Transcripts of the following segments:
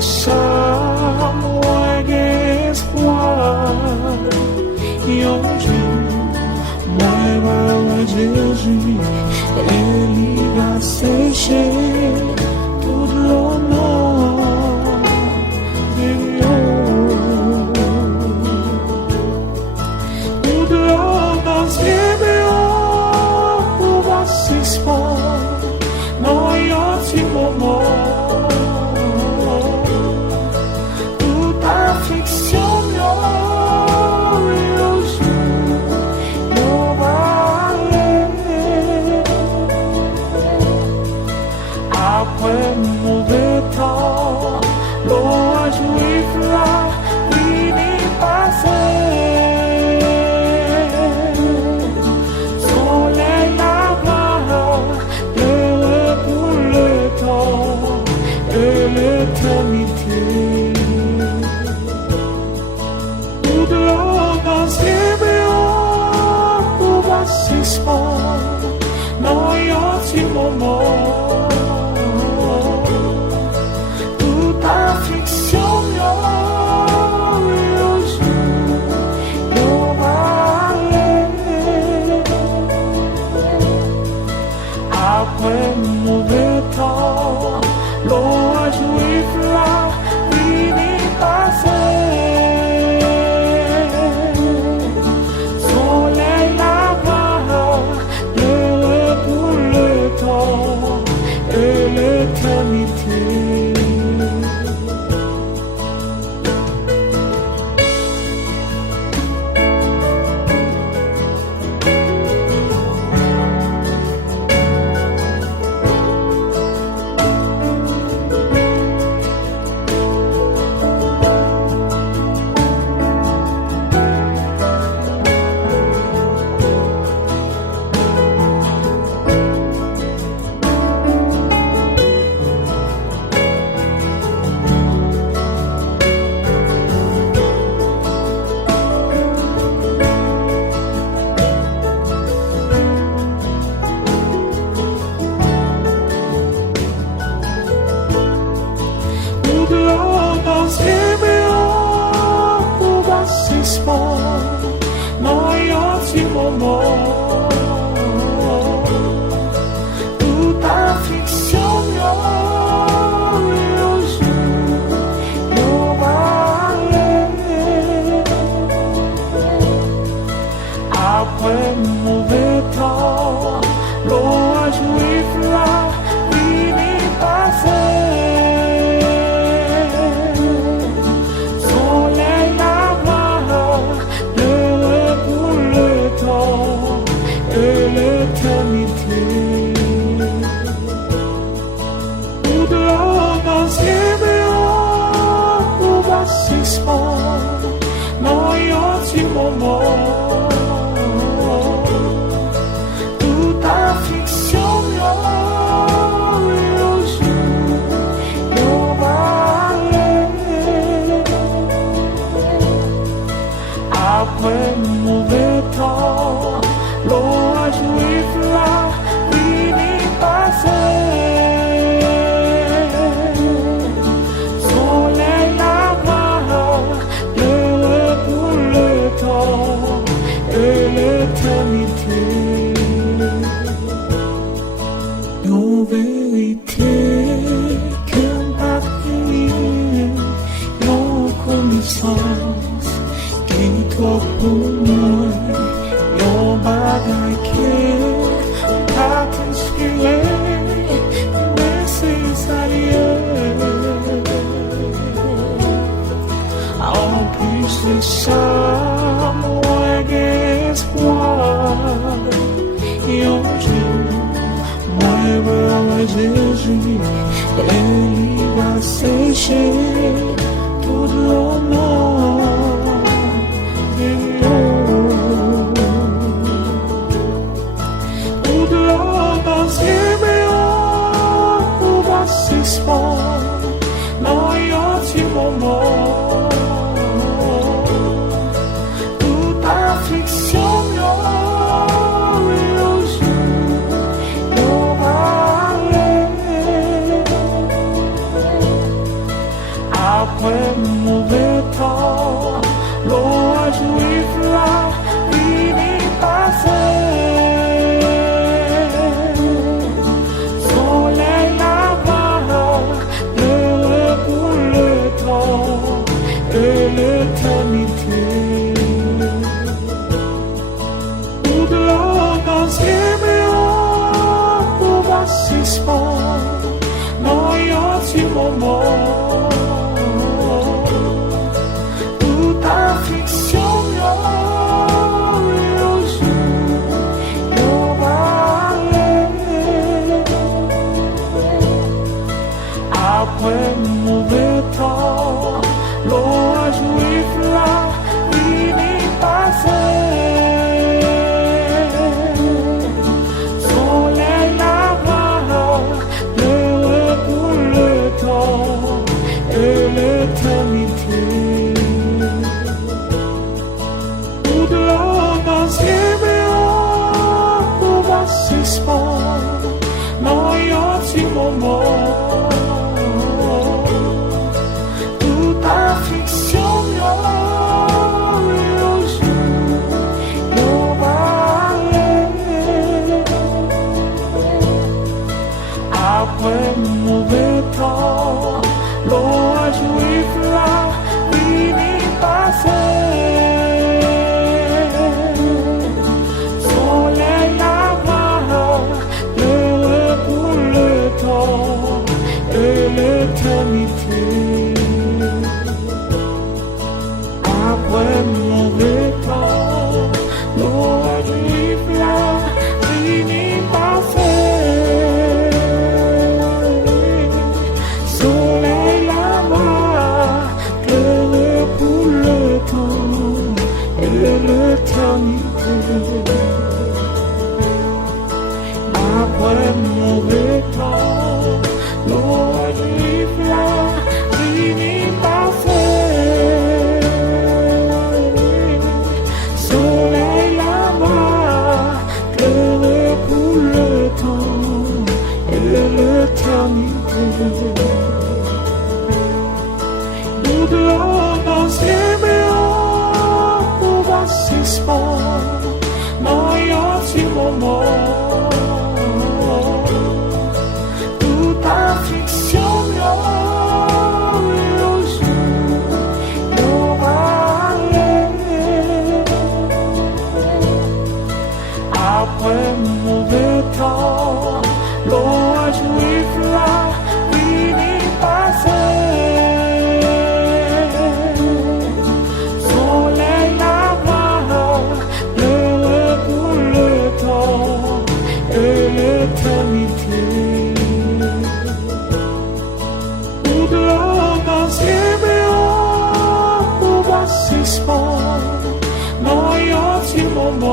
ça, moi, espoir. E hoje, moi, Jésus, ele vai sécher tout l'honneur de Dieu. Tout l'honneur de Dieu, pour va s'expandre dans un moment. Après mauvais temps, l'eau juive là, fini passé. Soleil là-bas, heureux pour le temps et l'éternité. Tout dehors dans ces béants, pour va s'expandre dans un petit moment. Après mauvais temps, l'eau juive là, fini passé. Soleil là-bas, heureux pour le temps et l'éternité. Dans un petit moment, toute affliction après mauvais temps, l'eau juive là, fini passé. L'éternité. Tout dehors dans ces béants, pour va s'expandre dans un petit moment. Toute affliction, après mauvais temps, l'eau juive là, fini passé. Soleil là-bas, heureux pour le temps et l'éternité. Nos vérités qu'un papier, nos connaissances qui trop pour moi. Yon bagay ke pa t'inspire, men se sa liye. En plus de ça, moi gen espoir. Yon jour, moi verrai Jésus, il va sécher tout l'honneur de Dieu. Dans un petit moment, toute affliction, 물러간 세메오 오아시스모 너였지 뭐뭐 Puta ficción gloriosa yo vale après mauvais temps l'orage juif-là il est passé soleil là-bas l'heure pour le temps et l'éternité 너였지 뭐뭐 Toute affliction glorieuse yo vale Après mauvais temps l'orage juif là finit passer l'éternité après mauvais temps l'orage juif là finit par faire soleil là-bas clair pour le temps et l'éternité après mauvais temps l'orage juif là finit par faire soleil là-bas clair pour le temps et l'éternité nous devons s'aimer au baptisme 너였지 뭐뭐 affliction glorieuse yo vale après mauvais temps l'orage juif là finit par soleil là-bas l'heure pour le temps et l'éternité 너였지 뭐뭐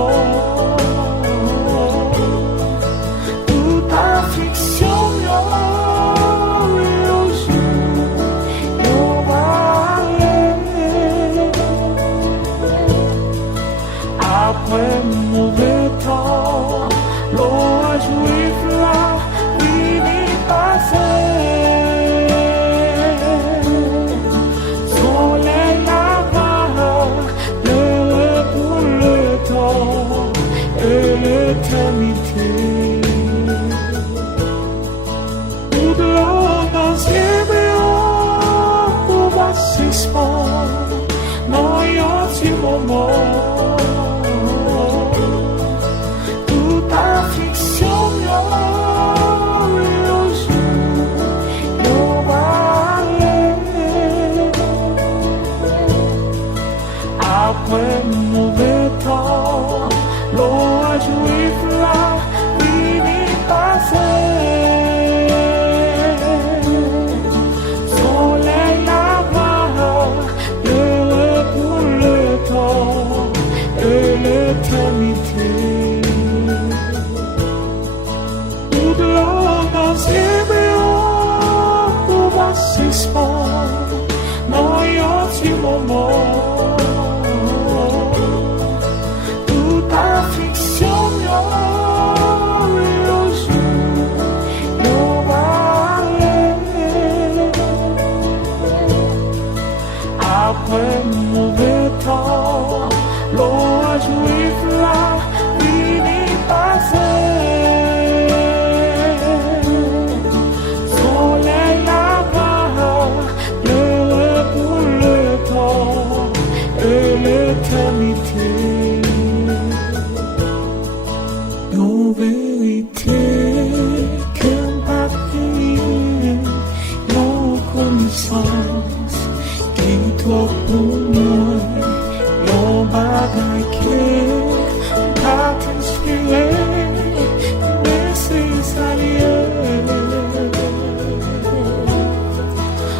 Toute affliction s'allier.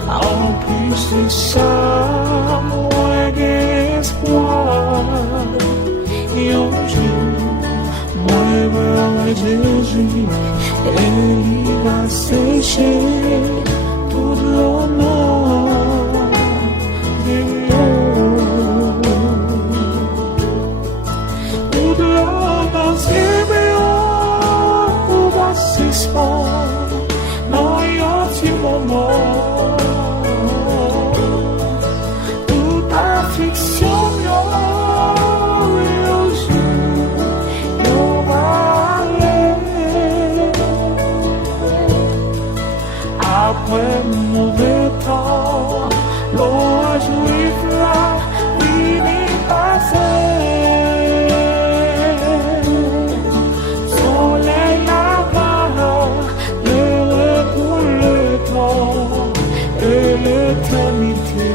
En plus de ça, moi j'ai espoir. Et un jour, moi vers Jésus, et il va sécher tout le monde. Tout le monde dans ses béons, va s'expandre dans un petit moment. Toute affliction, après mauvais temps, l'orage juif-là finit passer. Soleil là-bas, l'heure pour le temps et l'éternité.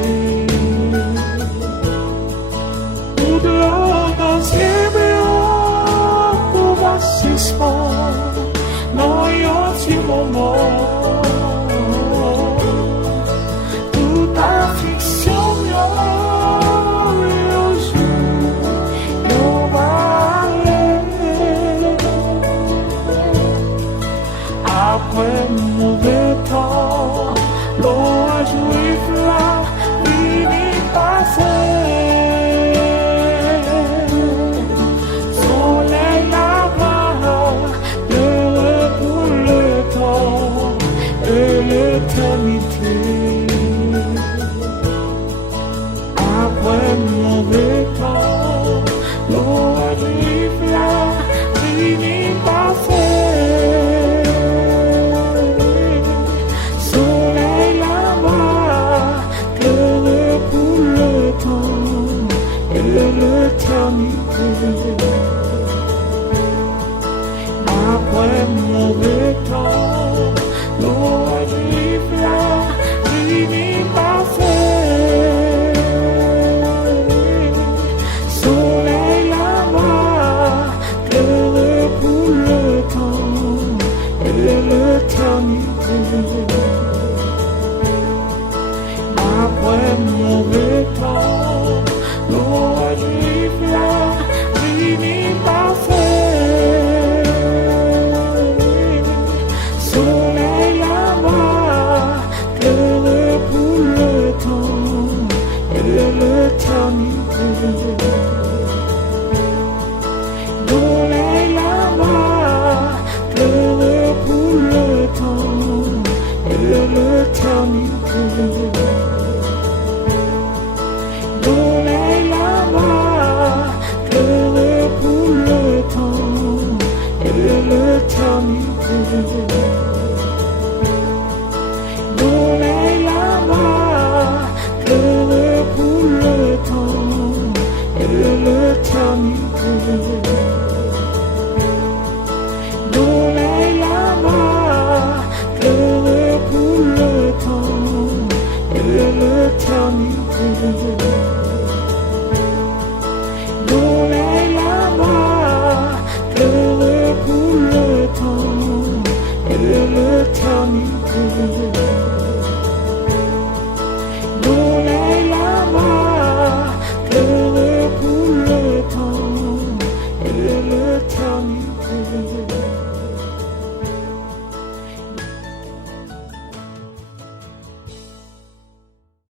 Tout dehors dans ces béants, on va s'expandre dans un petit moment. Après mauvais temps, l'orage juif-là finit passer. Soleil là-bas, l'heure pour le temps et l'éternité. Après mauvais temps, l'orage juif-là finit passer. L'éternité. Après mauvais temps, l'orage juif-là finit passer. Soleil là-bas, clair pour le temps et l'éternité. Après mauvais temps, l'orage juif-là finit passer. Soleil là-bas, clair pour le temps et l'éternité. Soleil là-bas, clair pour le temps et l'éternité. Soleil là-bas, clair pour le temps et l'éternité. Soleil là-bas, clair pour le temps et l'éternité. Soleil là-bas, clair pour le temps et l'éternité. Soleil là-bas, clair pour le temps et l'éternité.